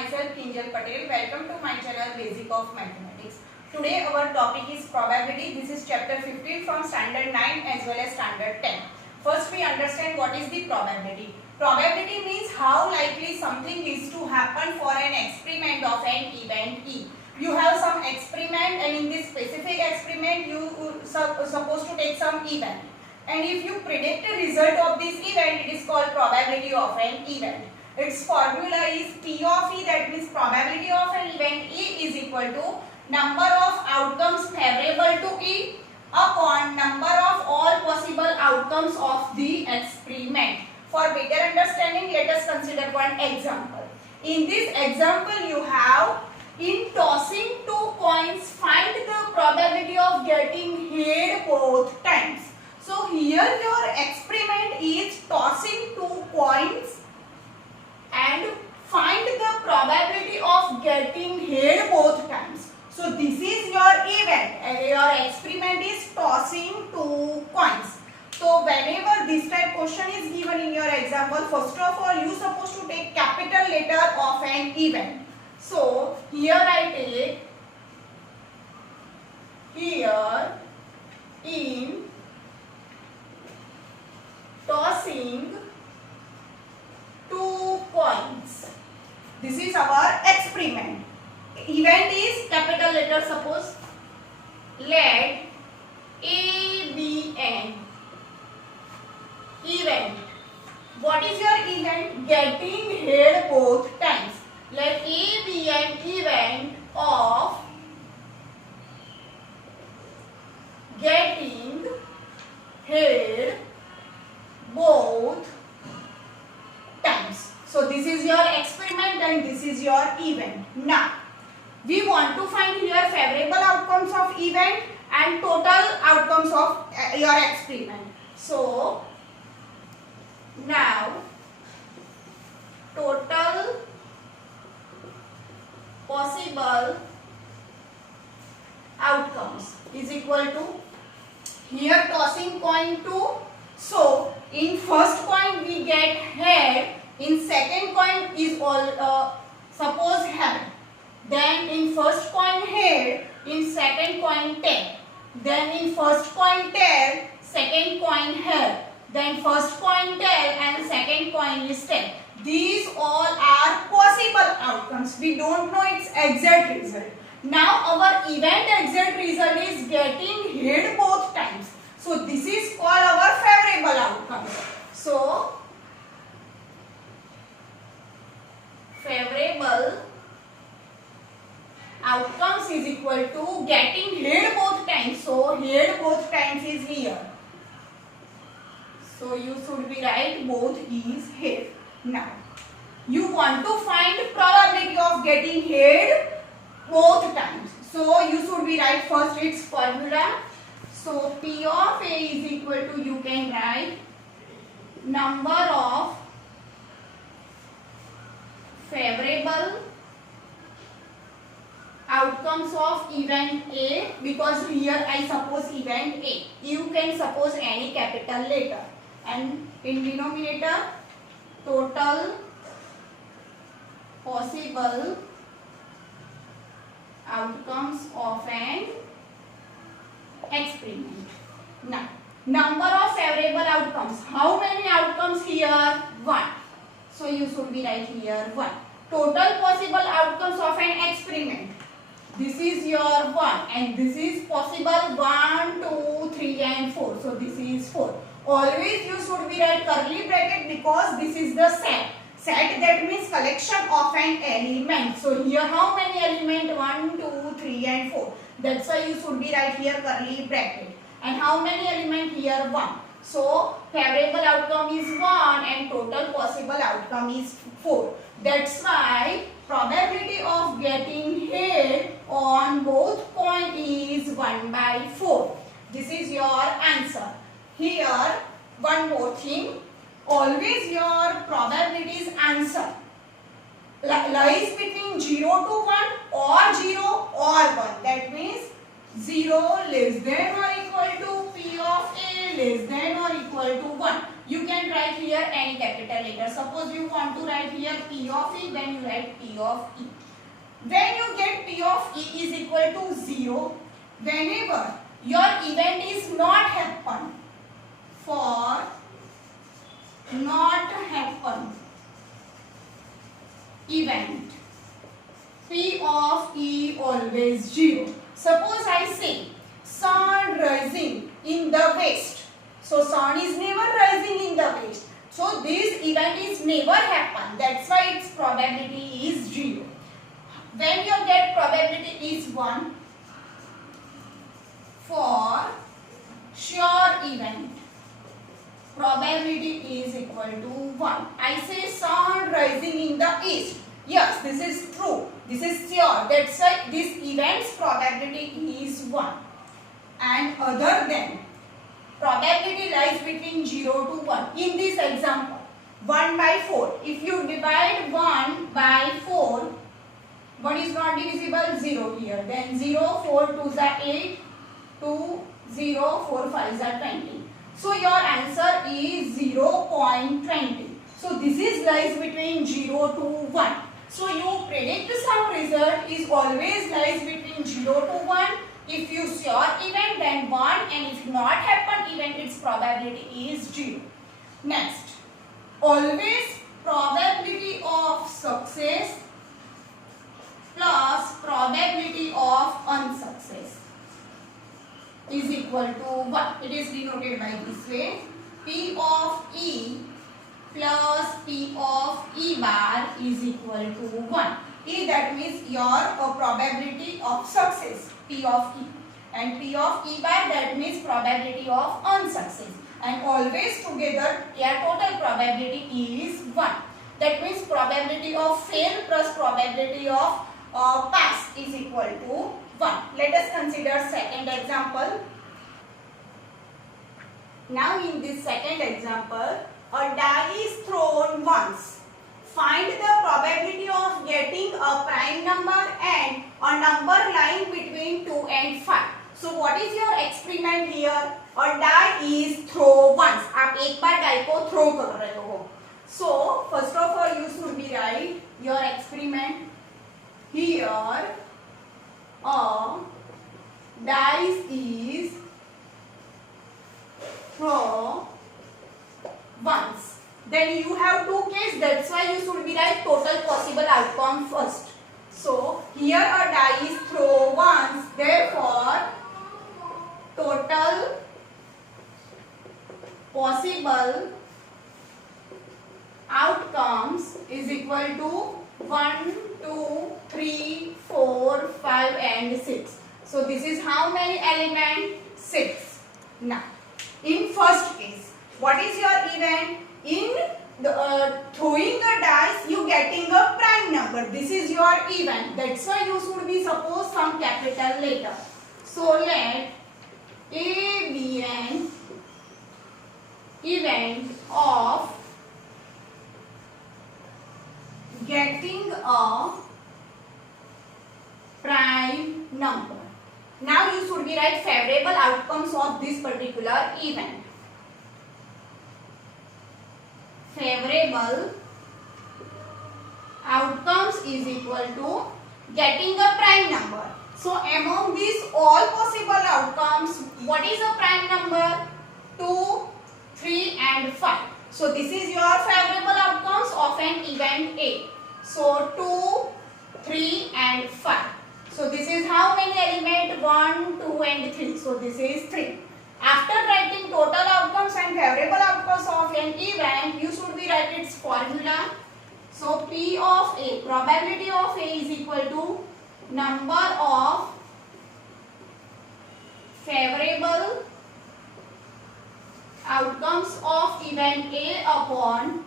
myself Kinjal Patel. Welcome to my channel Basic of Mathematics. Today our topic is probability. This is chapter 15 from standard 9 as well as standard 10. First we understand what is the probability. Probability means how likely something is to happen for an experiment of an event E. You have some experiment and in this specific experiment you supposed to take some event. And if you predict the result of this event, it is called probability of an event. Its formula is P of E, that means probability of an event E is equal to number of outcomes favorable to E upon number of all possible outcomes of the experiment. For better understanding, let us consider one example. In this example, you have in tossing two coins, find the probability of getting head both times. So here your experiment is tossing two coins and find the probability of getting head both times. So this is your event and your experiment is tossing two coins. So whenever this type question is given in your example, first of all you supposed to take capital letter of an event. So here I take here in tossing two coins. This is our experiment. Event is capital letter, suppose let A be an event. What is your event? Getting head both times. Let A be an event of getting head both times. So this is your experiment and this is your event. Now we want to find here favorable outcomes of event and total outcomes of your experiment. So now total possible outcomes is equal to here tossing coin 2. So in first coin we get head, in second coin is all suppose head, then in first coin head, in second coin tail, then in first coin tail, second coin head, then first coin tail and second coin is tail. These all are possible outcomes. We don't know its exact result. Now our event exact result is getting head both times. So this is called our favorable outcomes. So favorable outcomes is equal to getting head both times. So head both times is here. So you should be right, both is head. Now you want to find probability of getting head both times. So you should be right first its formula. So P of A is equal to, you can write number of favorable outcomes of event A, because here I suppose event A. You can suppose any capital letter, and in denominator total possible outcomes of an experiment. Now number of favorable outcomes. How many outcomes here? 1. So you should be right here 1. Total possible outcomes of an experiment. This is your 1 and this is possible 1, 2, 3 and 4. So this is 4. Always you should be right curly bracket because this is the set. Set, that means collection of an element. So here how many element? 1, 2, 3 and 4. That's why you should be right here curly bracket. And how many element here? 1. So favorable outcome is 1 and total possible outcome is 4. That's why probability of getting head on both coin is 1 by 4. This is your answer. Here one more thing. Always your probabilities answer lies between 0 to 1 or 0 or 1. That means 0 less than or equal to P of A less than or equal to 1. You can write here any capital letter. Suppose you want to write here P of E, then you write P of E. When you get P of E is equal to 0, whenever your event is not happen, for not happen event, P of E always 0. Suppose I say sun rising in the west. So sun is never rising in the west. So this event is never happen. That's why its probability is 0. When you get probability is 1 for sure event, probability is equal to 1. I say sun rising in the east. Yes, this is true. This is sure. That's why this event's probability is 1. And other than probability lies between 0 to 1. In this example, 1 by 4. If you divide 1 by 4, 1 is not divisible, 0 here. Then 0, 4 2s are 8, 2, 0, 4 5s are 20. So your answer is 0.20. So this is lies between 0 to 1. So you predict some result is always lies between 0 to 1. If you sure event then 1, and if not happen event its probability is 0. Next, always probability of success plus probability of unsuccess is equal to 1. It is denoted by this way. P of E plus P of E bar is equal to 1. E, that means your probability of success, P of E. And P of E bar, that means probability of unsuccess. And always together your total probability is 1. That means probability of fail plus probability of pass is equal to 1. Let us consider second example. Now in this second example, a die is thrown once. Find the probability of getting a prime number and a number lying between 2 and 5. So what is your experiment here? A die is thrown once. आप एक बार die को throw कर रहे हो. So first of all you should be write your experiment. Here a dice is thrown once. Then you have two cases, that's why you should be write total possible outcome first. So here a die is thrown once, therefore total possible outcomes is equal to 1, 2, 3, 4, 5 and 6. So this is how many elements? 6. Now in first case, what is your event? In the throwing a dice, you getting a prime number. This is your event. That's why you should be suppose some capital letter. So let A be an event of getting a prime number. Now you should be write favorable outcomes of this particular event. Favorable outcomes is equal to getting a prime number. So among these all possible outcomes, what is a prime number? 2, 3 and 5. So this is your favorable outcomes of an event A. So 2, 3 and 5. So this is how many elements? 1, 2 and 3. So this is 3. After writing total outcomes and favorable outcomes of an event, you should be write its formula. So P of A, probability of A is equal to number of favorable outcomes of event A upon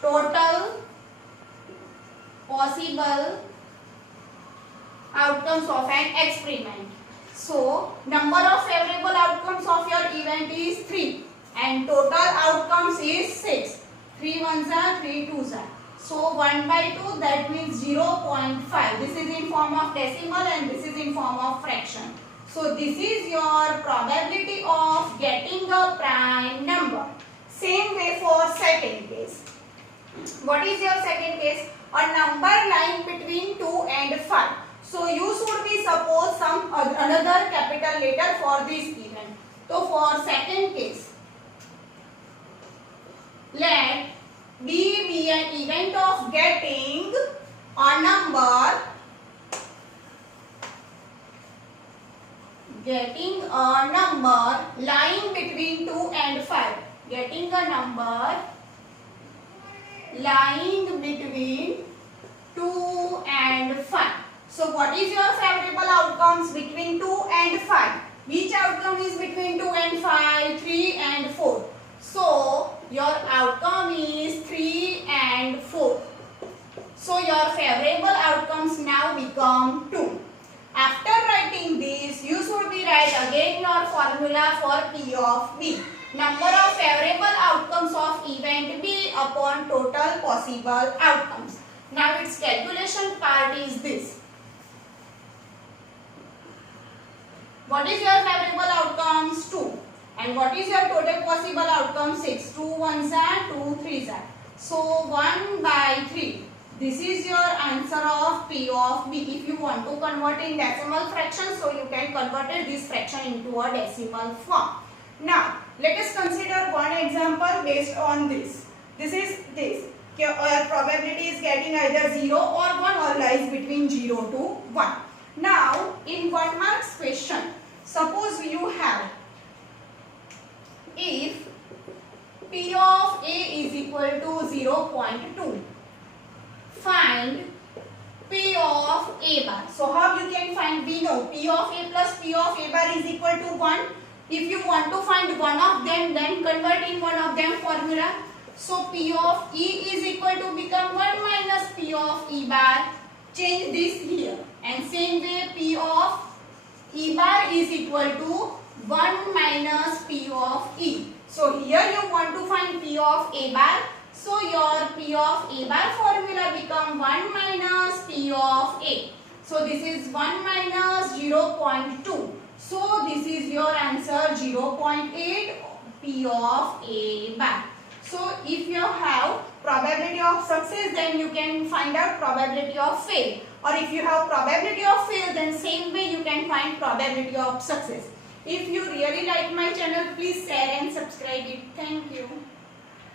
total possible outcomes of an experiment. So number of favorable outcomes of your event is 3 and total outcomes is 6. 3 ones are 3 twos are. So 1 by 2, that means 0.5. This is in form of decimal and this is in form of fraction. So this is your probability of getting a prime number. Same way for second case. What is your second case? A number lying between 2 and 5. So you should be suppose some another capital letter for this event. So for second case, let B be an event of getting a number lying between 2 and 5. Getting a number lying between 2 and 5. So what is your favorable outcomes between 2 and 5? Which outcome is between 2 and 5? 3 and 4. So your outcome is 3 and 4. So your favorable outcomes now become 2. After writing this, you should be write again your formula for P of B. Number of favorable outcomes of event B upon total possible outcomes. Now its calculation part is this. What is your favorable outcomes? 2. And what is your total possible outcome? 6. 2 1s are 2 3s are. So 1 by 3. This is your answer of P of B. If you want to convert in decimal fraction, so you can convert this fraction into a decimal form. Now, let us consider one example based on this. This is this. Your probability is getting either 0 or 1 or lies between 0 to 1. Now, in 1 marks question, suppose you have, if P of A is equal to 0.2, find P of A bar. So how you can find? We know P of A plus P of A bar is equal to 1. If you want to find one of them, then convert in one of them formula. So P of E is equal to become 1 minus P of E bar. Change this here. And same way P of E bar is equal to 1 minus P of E. So here you want to find P of A bar. So your P of A bar formula become 1 minus P of A. So this is 1 minus 0.2. So this is your answer 0.8 P of A bar. So if you have probability of success, then you can find out probability of fail. Or if you have probability of fail, then same way you can find probability of success. If you really like my channel, please share and subscribe it. Thank you.